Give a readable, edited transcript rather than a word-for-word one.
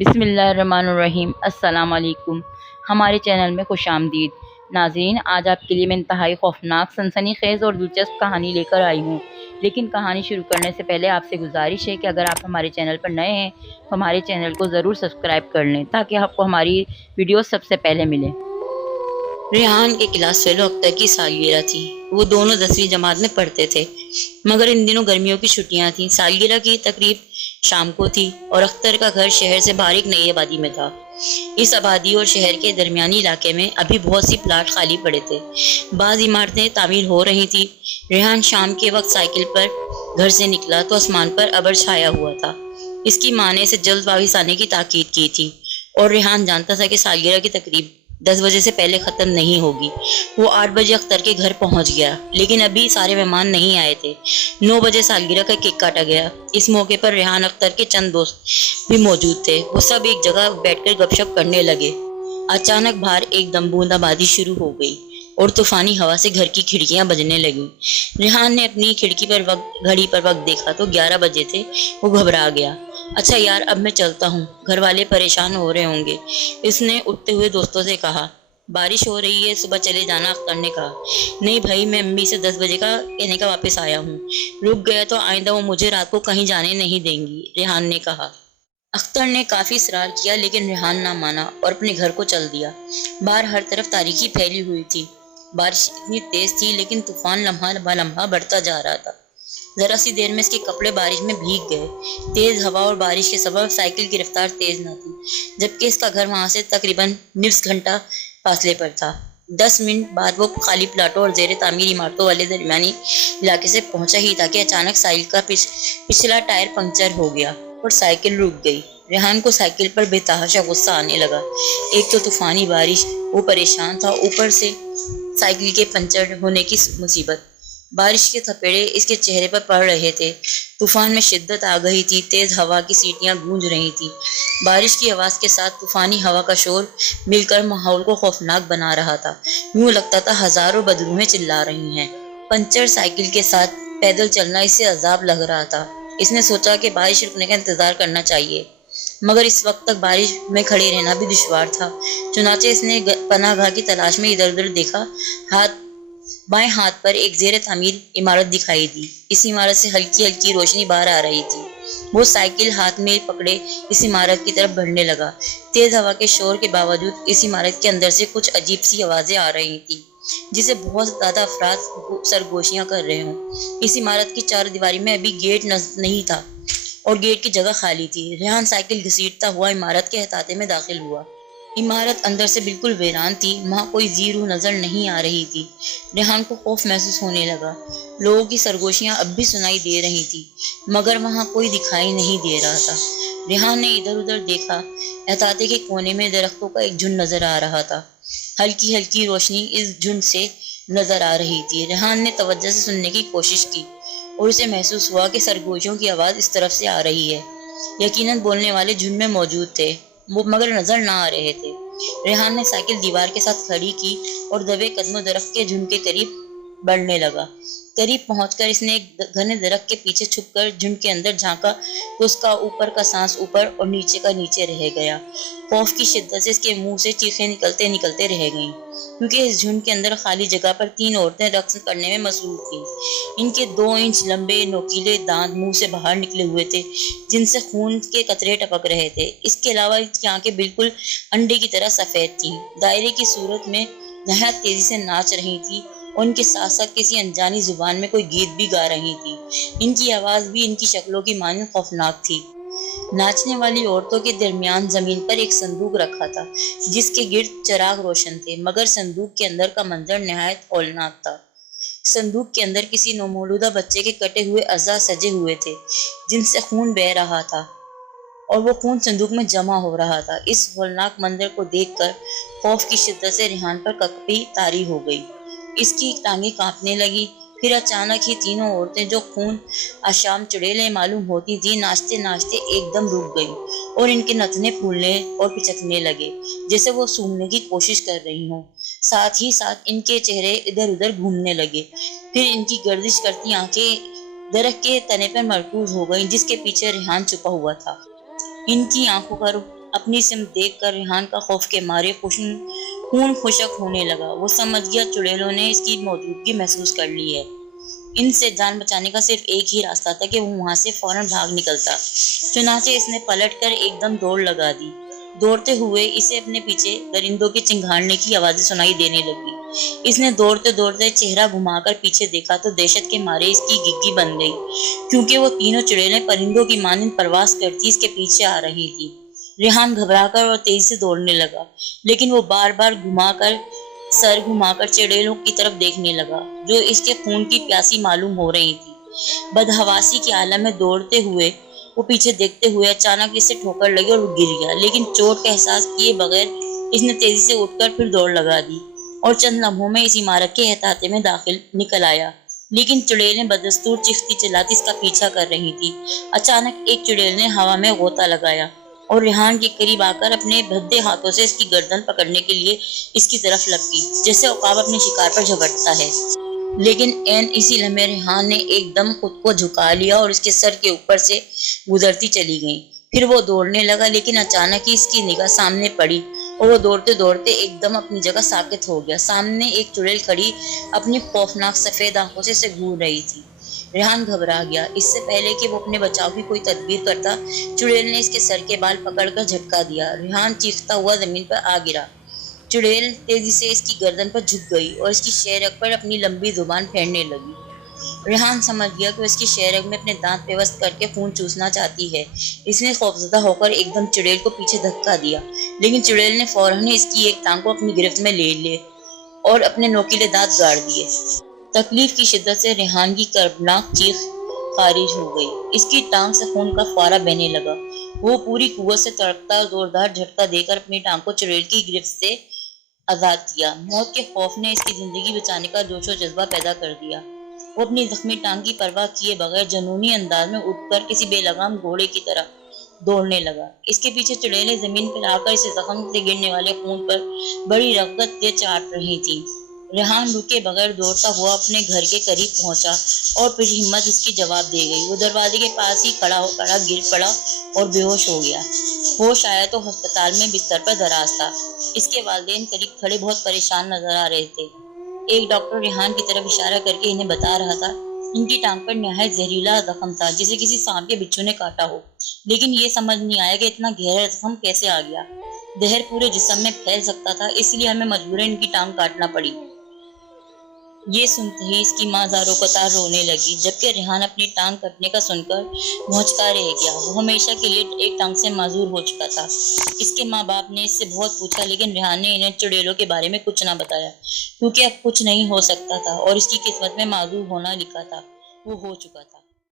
بسم اللہ الرحمن الرحیم۔ السلام علیکم، ہمارے چینل میں خوش آمدید۔ ناظرین، آج آپ کے لیے میں انتہائی خوفناک، سنسنی خیز اور دلچسپ کہانی لے کر آئی ہوں۔ لیکن کہانی شروع کرنے سے پہلے آپ سے گزارش ہے کہ اگر آپ ہمارے چینل پر نئے ہیں تو ہمارے چینل کو ضرور سبسکرائب کر لیں تاکہ آپ کو ہماری ویڈیوز سب سے پہلے ملیں۔ ریحان کے کلاس فیلو اختر کی سالگرہ تھی۔ وہ دونوں 10ویں جماعت میں پڑھتے تھے، مگر ان دنوں گرمیوں کی چھٹیاں تھیں۔ سالگرہ کی تقریب شام کو تھی اور اختر کا گھر شہر سے باہر ایک نئی آبادی میں تھا۔ اس آبادی اور شہر کے درمیانی علاقے میں ابھی بہت سی پلاٹ خالی پڑے تھے، بعض عمارتیں تعمیر ہو رہی تھی۔ ریحان شام کے وقت سائیکل پر گھر سے نکلا تو آسمان پر ابر چھایا ہوا تھا۔ اس کی ماں نے اسے جلد واپس آنے کی تاکید کی تھی اور ریحان جانتا تھا کہ سالگرہ کی تقریب 10 بجے سے پہلے ختم نہیں ہوگی۔ وہ 8 بجے اختر کے گھر پہنچ گیا، لیکن ابھی سارے مہمان نہیں آئے تھے۔ 9 بجے سالگرہ کا کیک کاٹا گیا۔ اس موقع پر ریحان اختر کے چند دوست بھی موجود تھے۔ وہ سب ایک جگہ بیٹھ کر گپ شپ کرنے لگے۔ اچانک باہر ایک دم بوندا باری شروع ہو گئی اور طوفانی ہوا سے گھر کی کھڑکیاں بجنے لگیں۔ ریحان نے اپنی گھڑی پر وقت دیکھا تو 11 بجے تھے۔ وہ گھبرا گیا۔ اچھا یار، اب میں چلتا ہوں، گھر والے پریشان ہو رہے ہوں گے، اس نے اٹھتے ہوئے دوستوں سے کہا۔ بارش ہو رہی ہے، صبح چلے جانا، اختر نے کہا۔ نہیں بھائی، میں امی سے 10 بجے کا کہنے کا واپس آیا ہوں، رک گیا تو آئندہ وہ مجھے رات کو کہیں جانے نہیں دیں گی، ریحان نے کہا۔ اختر نے کافی اصرار کیا لیکن ریحان نہ مانا اور اپنے گھر کو چل دیا۔ باہر ہر طرف تاریکی پھیلی ہوئی تھی۔ بارش اتنی تیز تھی لیکن طوفان لمحہ بہ لمحہ بڑھتا جا رہا تھا۔ ذرا سی دیر میں اس کے کپڑے بارش میں بھیگ گئے۔ تیز ہوا اور بارش کے سبب سائیکل کی رفتار تیز نہ تھی، جبکہ اس کا گھر وہاں سے تقریباً نصف گھنٹہ فاصلے پر تھا۔ 10 منٹ بعد وہ خالی پلاٹوں اور زیر تعمیر عمارتوں والے درمیانی علاقے سے پہنچا ہی تھا کہ اچانک سائیکل کا پچھلا ٹائر پنکچر ہو گیا اور سائیکل رک گئی۔ ریحان کو سائیکل پر بے تحاشا غصہ آنے لگا۔ ایک تو طوفانی بارش، وہ پریشان تھا، اوپر سے سائیکل کے پنچر ہونے کی مصیبت۔ بارش کے تھپیڑے اس کے چہرے پر پڑ رہے تھے۔ طوفان میں شدت آ گئی تھی، تیز ہوا کی سیٹیاں گونج رہی تھیں۔ بارش کی آواز کے ساتھ طوفانی ہوا کا شور مل کر ماحول کو خوفناک بنا رہا تھا۔ یوں لگتا تھا ہزاروں بدروہیں چلا رہی ہیں۔ پنچر سائیکل کے ساتھ پیدل چلنا اسے عذاب لگ رہا تھا۔ اس نے سوچا کہ بارش رکنے کا انتظار کرنا چاہیے، مگر اس وقت تک بارش میں کھڑے رہنا بھی دشوار تھا۔ چنانچہ اس نے پناہ گاہ کی تلاش میں ادھر ادھر دیکھا۔ بائیں ہاتھ پر ایک زیر تعمیر عمارت دکھائی دی۔ اس عمارت سے ہلکی ہلکی روشنی باہر آ رہی تھی۔ وہ سائیکل ہاتھ میں پکڑے اس عمارت کی طرف بڑھنے لگا۔ تیز ہوا کے شور کے باوجود اس عمارت کے اندر سے کچھ عجیب سی آوازیں آ رہی تھیں، جسے بہت زیادہ افراد سرگوشیاں کر رہے ہوں۔ اس عمارت کی چار دیواری میں ابھی گیٹ نہیں تھا اور گیٹ کی جگہ خالی تھی۔ ریحان سائیکل گھسیٹتا ہوا عمارت کے احاطے میں داخل ہوا۔ عمارت اندر سے بالکل ویران تھی، وہاں کوئی زی روح نظر نہیں آ رہی تھی۔ ریحان کو خوف محسوس ہونے لگا۔ لوگوں کی سرگوشیاں اب بھی سنائی دے رہی تھی، مگر وہاں کوئی دکھائی نہیں دے رہا تھا۔ ریحان نے ادھر ادھر دیکھا۔ احاطے کے کونے میں درختوں کا ایک جھنڈ نظر آ رہا تھا۔ ہلکی ہلکی روشنی اس جھنڈ سے نظر آ رہی تھی۔ ریحان نے توجہ سے سننے کی کوشش کی اور اسے محسوس ہوا کہ سرگوشیوں کی آواز اس طرف سے آ رہی ہے۔ یقیناً بولنے والے جھنڈ میں موجود تھے، وہ مگر نظر نہ آ رہے تھے۔ ریحان نے سائیکل دیوار کے ساتھ کھڑی کی اور دبے قدموں درخت کے جھنڈ کے قریب بڑھنے لگا۔ قریب پہنچ کر اس نے ایک گھنے درخت کے پیچھے چھپ کر جھنڈ کے اندر جھانکا تو اس کا اوپر کا سانس اوپر اور نیچے کا نیچے رہ گیا۔ خوف کی شدت سے اس کے منہ سے چیخیں نکلتے رہ گئیں، کیونکہ اس جھنڈ کے اندر خالی جگہ پر 3 عورتیں رقص کرنے میں مصروف تھیں۔ ان کے 2 انچ لمبے نوکیلے دانت منہ سے باہر نکلے ہوئے تھے، جن سے خون کے قطرے ٹپک رہے تھے۔ اس کے علاوہ ان کی آنکھیں بالکل انڈے کی طرح سفید تھیں، دائرے کی صورت میں نہایت تیزی سے ناچ رہی تھی اور ان کے ساتھ ساتھ کسی انجانی زبان میں کوئی گیت بھی گا رہی تھی۔ ان کی آواز بھی ان کی شکلوں کی مانند خوفناک تھی۔ ناچنے والی عورتوں کے درمیان زمین پر ایک صندوق رکھا تھا، جس کے گرد چراغ روشن تھے، مگر صندوق کے اندر کا منظر نہایت ہولناک تھا۔ صندوق کے اندر کسی نومولودہ بچے کے کٹے ہوئے اعضاء سجے ہوئے تھے، جن سے خون بہہ رہا تھا اور وہ خون صندوق میں جمع ہو رہا تھا۔ اس ہولناک منظر کو دیکھ کر خوف کی شدت سے ریحان پر کپی طاری ہو گئی۔ اس کی ٹانگیں کانپنے لگی۔ پھر اچانک ہی تینوں عورتیں جو خون آشام چڑیلیں معلوم ہوتی تھیں، ناچتے ناچتے ایک دم رک گئیں اور ان کے نتنے پھولنے اور پچکنے لگے، جیسے وہ سونگنے کی کوشش کر رہی ہوں۔ ساتھ ہی ساتھ ان کے چہرے ادھر ادھر گھومنے لگے۔ پھر ان کی گردش کرتی آنکھیں درخت کے تنے پر مرکوز ہو گئیں، جس کے پیچھے ریحان چھپا ہوا تھا۔ ان کی آنکھوں کا رخ اپنی سمت دیکھ کر ریحان کا خوف کے مارے خون خشک ہونے لگا۔ وہ سمجھ گیا چڑیلوں نے اس کی موجودگی محسوس کر لی ہے۔ ان سے جان بچانے کا صرف ایک ہی راستہ تھا کہ وہ وہاں سے فوراً بھاگ نکلتا۔ چنانچہ اس نے پلٹ کر ایک دم دوڑ لگا دی۔ دوڑتے ہوئے اسے اپنے پیچھے درندوں کے چنگھاڑنے کی آوازیں سنائی دینے لگی۔ اس نے دوڑتے دوڑتے چہرہ گھما کر پیچھے دیکھا تو دہشت کے مارے اس کی گگی بن گئی، کیونکہ وہ تینوں چڑیلیں پرندوں کی مانند پرواز کرتی اس کے پیچھے آ رہی تھی۔ ریحان گھبرا کر اور تیزی سے دوڑنے لگا، لیکن وہ بار بار سر گھما کر چڑیلوں کی طرف دیکھنے لگا جو اس کے خون کی پیاسی معلوم ہو رہی تھی۔ بدحواسی کے عالم میں دوڑتے ہوئے وہ پیچھے دیکھتے ہوئے اچانک اس سے ٹھوکر لگی اور وہ گر گیا، لیکن چوٹ کا احساس کیے بغیر اس نے تیزی سے اٹھ کر پھر دوڑ لگا دی اور چند لمحوں میں اس عمارت کے احاطے میں نکل آیا۔ لیکن چڑیلیں بدستور چیختی چلاتی اس کا پیچھا کر رہی تھی۔ اچانک ایک چڑیل نے ہوا میں غوطہ لگایا اور ریحان کے قریب آ کر اپنے بھدے ہاتھوں سے اس کی گردن پکڑنے کے لیے اس کی طرف لپکی، جیسے عقاب اپنے شکار پر جھپٹتا ہے۔ لیکن عین اسی لمحے ریحان نے ایک دم خود کو جھکا لیا اور اس کے سر کے اوپر سے گزرتی چلی گئیں۔ پھر وہ دوڑنے لگا، لیکن اچانک ہی اس کی نگاہ سامنے پڑی اور وہ دوڑتے دوڑتے ایک دم اپنی جگہ ساکت ہو گیا۔ سامنے ایک چڑیل کھڑی اپنی خوفناک سفید آنکھوں سے اسے گھور رہی تھی۔ ریحان گھبرا گیا۔ اس سے پہلے کہ وہ اپنے بچاؤ کی کوئی تدبیر کرتا، چڑیل نے اس کے سر کے بال پکڑ کر جھٹکا دیا۔ ریحان چیختا ہوا زمین پر آ گرا۔ چڑیل تیزی سے اس کی گردن پر جھک گئی اور اس کی شہرگ پر اپنی لمبی زبان پھیرنے لگی۔ ریحان سمجھ گیا کہ وہ اس کی شہرگ میں اپنے دانت پیوست کر کے خون چوسنا چاہتی ہے۔ اس نے خوفزدہ ہو کر ایک دم چڑیل کو پیچھے دھکا دیا، لیکن چڑیل نے فوراً اس کی ایک ٹانگ کو اپنی گرفت میں لے لیے اور اپنے نوکیلے دانت گاڑ دیے۔ تکلیف کی شدت سے ریحان کی کربناک چیخ خارج ہو گئی۔ اس کی ٹانگ سے خون کا فوارہ بہنے لگا۔ وہ پوری قوت سے تڑپتا اور زوردار جھٹکا دے کر اپنی ٹانگ کو چڑیل کی گرفت سے آزاد کیا۔ موت کے خوف نے اس کی زندگی بچانے کا جوش و جذبہ پیدا کر دیا۔ وہ اپنی زخمی ٹانگ کی پرواہ کیے بغیر جنونی انداز میں اٹھ کر کسی بے لگام گھوڑے کی طرح دوڑنے لگا۔ اس کے پیچھے چڑیلیں زمین پر آ کر اسے زخم سے گرنے والے خون پر بڑی رغبت سے چاٹ رہی تھیں۔ ریحان رکے بغیر دوڑتا ہوا اپنے گھر کے قریب پہنچا اور پھر ہمت اس کی جواب دے گئی۔ وہ دروازے کے پاس ہی کھڑا گر پڑا اور بے ہوش ہو گیا۔ ہوش آیا تو ہسپتال میں بستر پر دراز تھا۔ اس کے والدین قریب کھڑے بہت پریشان نظر آ رہے تھے۔ ایک ڈاکٹر ریحان کی طرف اشارہ کر کے انہیں بتا رہا تھا ان کی ٹانگ پر نہایت زہریلا زخم تھا، جسے کسی سانپ یا بچھو نے کاٹا ہو، لیکن یہ سمجھ نہیں آیا کہ اتنا گہرا زخم کیسے آ گیا۔ زہر پورے جسم میں پھیل سکتا تھا، اس لیے ہمیں مجبوراً ان کی ٹانگ کاٹنا پڑی۔ یہ سنتے ہی اس کی ماں زاروں قطار رونے لگی، جبکہ ریحان اپنی ٹانگ کٹنے کا سن کر بھونچکا رہ گیا۔ وہ ہمیشہ کے لیے ایک ٹانگ سے معذور ہو چکا تھا۔ اس کے ماں باپ نے اس سے بہت پوچھا، لیکن ریحان نے انہیں چڑیلوں کے بارے میں کچھ نہ بتایا، کیونکہ اب کچھ نہیں ہو سکتا تھا اور اس کی قسمت میں معذور ہونا لکھا تھا۔ وہ ہو چکا تھا۔